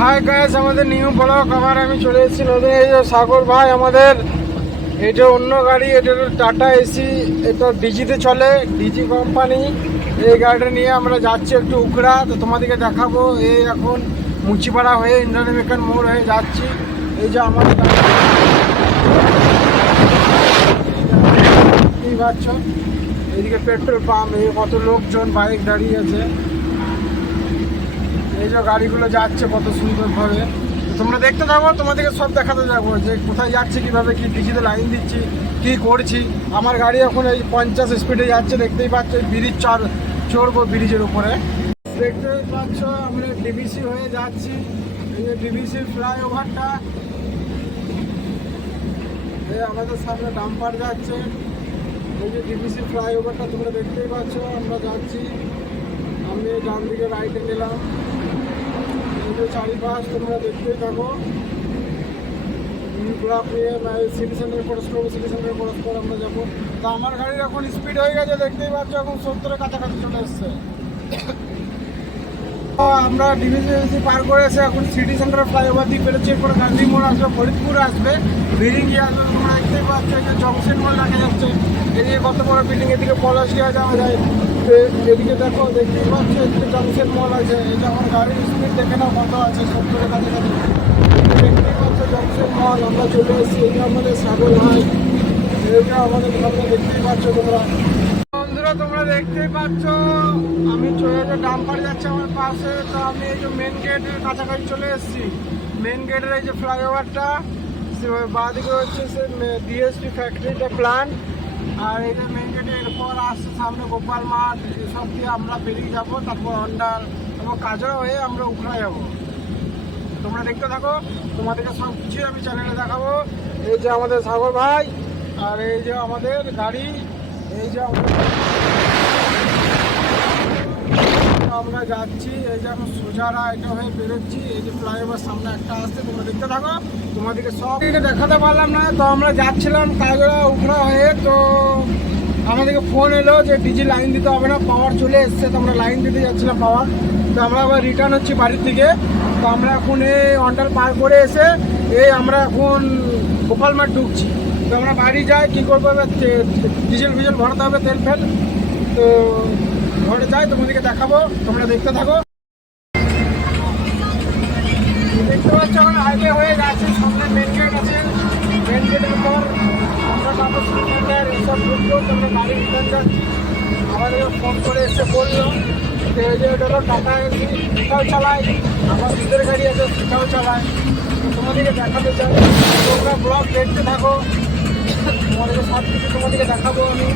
Hi guys, আমাদের new blog আবার আমি চলে এসেছি নতুন। এই যে সাগর ভাই আমাদের, এটা অন্য গাড়ি, এটা টাটা এসি, এটা ডিজিতে চলে, ডিজি কোম্পানি। এই গাড়িটা নিয়ে আমরা যাচ্ছি একটু উখড়া, তো তোমাদেরকে দেখাবো। এই এখন মুচিপাড়া হয়ে ইন্দ্রাণী মেকান মোড় হয়ে যাচ্ছি। এই যে আমাদের দেখতেই পাচ্ছ, এদিকে পেট্রোল পাম্প, এই কত লোকজন বাইক দাঁড়িয়ে আছে। এই যে গাড়িগুলো যাচ্ছে কত সুন্দরভাবে, তোমরা দেখতে থাকো, তোমাদেরকে সব দেখাতে যাবো যে কোথায় যাচ্ছে, কিভাবে কি ডিজিতে লাইন দিচ্ছি, কি করছি। আমার গাড়ি এখন এই 50 স্পিডে যাচ্ছে, দেখতেই পাচ্ছ। ব্রিজ চড়বো ব্রিজের উপরে, দেখতেই পাচ্ছ। আমরা ডিবিসি হয়ে যাচ্ছি, এই যে ডিবিসির ফ্লাইওভারটা, এই আমাদের সামনে ডাম্পার যাচ্ছে। এই যে ডিবিসি ফ্লাইওভারটা তোমরা দেখতেই পাচ্ছ, আমরা যাচ্ছি। আমি ডান দিকে রাইটে নিলাম, চারিপাশ তোমরা দেখতেই থাকো। ব্লক নিয়ে সিটি সেন্টার ক্রস করবো, সিটি সেন্টার ক্রস করে আমরা যাবো। তো আমার গাড়ির এখন স্পিড হয়ে গেছে, দেখতেই পাচ্ছ, এখন 70-এর কাছাকাছি চলে এসছে। আমরা ডিভিসি পার করে এসে এখন সিটি সেন্টার ফ্লাইওভার দিয়ে পেরেছি। এরপরে গান্ধী মোড় আসবে, ফরিদপুর আসবে, বিরিঙ্গি আসবে। তোমরা দেখতেই পাচ্ছ যে জংশন মোড় দেখা যাচ্ছে। এদিকে কত বড় বিল্ডিং, এদিকে পলাশিয়া যাওয়া যায়। এদিকে দেখো, দেখতেই পাচ্ছ, এদিকে জংশন মল আছে। এই যখন গাড়ির স্পিড দেখে নাও কত আছে, 70-এর কাছাকাছি। দেখতেই পাচ্ছ জংশন মল, আমরা চলে এসেছি। এই আমাদের সাগর ভাই, এইটা আমাদের সামনে দেখতেই পাচ্ছ তোমরা। বন্ধুরা তোমরা দেখতেই পাচ্ছ, আমি চলে যে ডাম্পার যাচ্ছে আমার পাশে। তো আমি এই যে মেন গেটের কাছাকাছি চলে এসেছি। মেন গেটের এই যে ফ্লাইওভারটা, বাঁ দিকে হচ্ছে সে ডিএসপি ফ্যাক্টরিটা প্ল্যান্ট। আর এই যে মেন গেটে এরপর আসছে সামনে গোপাল মাঠ, এসব দিয়ে আমরা বেরিয়ে যাবো। তারপর অন্ডাল, তারপর কাজরা হয়ে আমরা উখড়া যাবো। তোমরা দেখতে থাকো, তোমাদেরকে সব কিছুই আমি চ্যানেলে দেখাবো। এই যে আমাদের সাগর ভাই, আর এই যে আমাদের গাড়ি, এই যে আমরা যাচ্ছি। এই যে আমরা সোজারা এটা হয়ে বেরোচ্ছি। এই যে ফ্লাইওভার সামনে একটা আসছে, তোমরা দেখতে থাকো। তোমাদেরকে সব দেখাতে পারলাম না। তো আমরা যাচ্ছিলাম কাজরা উখড়া হয়ে, তো আমাদেরকে ফোন এলো যে ডিজি লাইন দিতে হবে না, পাওয়ার চলে এসছে। তো আমরা লাইন দিতে যাচ্ছিলাম পাওয়ার। তো আমরা আবার রিটার্ন হচ্ছি বাড়ির থেকে। তো আমরা এখন এই অন্ডাল পার করে এসে এই আমরা এখন গোপাল মাঠ ঢুকছি। তো আমরা বাড়ি যাই, কী করবো, এবার ডিজেল ফিজেল ভরাতে হবে, তেল ফেল। তো ঘরে যাই, তোমাদেরকে দেখাবো, তোমরা দেখতে থাকো। দেখতে পাচ্ছ এখন হাইওয়ে হয়ে যাচ্ছে, সামনে মেন গেট আছে। মেন গেটের পর আমরা তারপর সিলিন্ডার এসব ঢুকবো। তোমরা গাড়ি রিটার্ন যাচ্ছি। আমাদের ফোন করে এসে বললো যে এটা হলো টাটা এসি, সেটাও চালায়, আমার নিজের গাড়ি আছে সেটাও চালায়। তো তোমাদেরকে দেখাতে চাই, তোমরা ব্লগ দেখতে থাকো, তোমাদেরকে সব কিছু তোমাদেরকে দেখাবো আমি।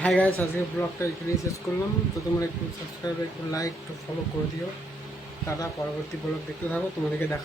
হ্যাঁ গাইস, আজকে ব্লগটা এখানেই শেষ করলাম। তো তোমরা একটু সাবস্ক্রাইব, একটু লাইক, একটু ফলো করে দিও। দাদা পরবর্তী ব্লগ দেখতে থাকো, তোমাদেরকে দেখা।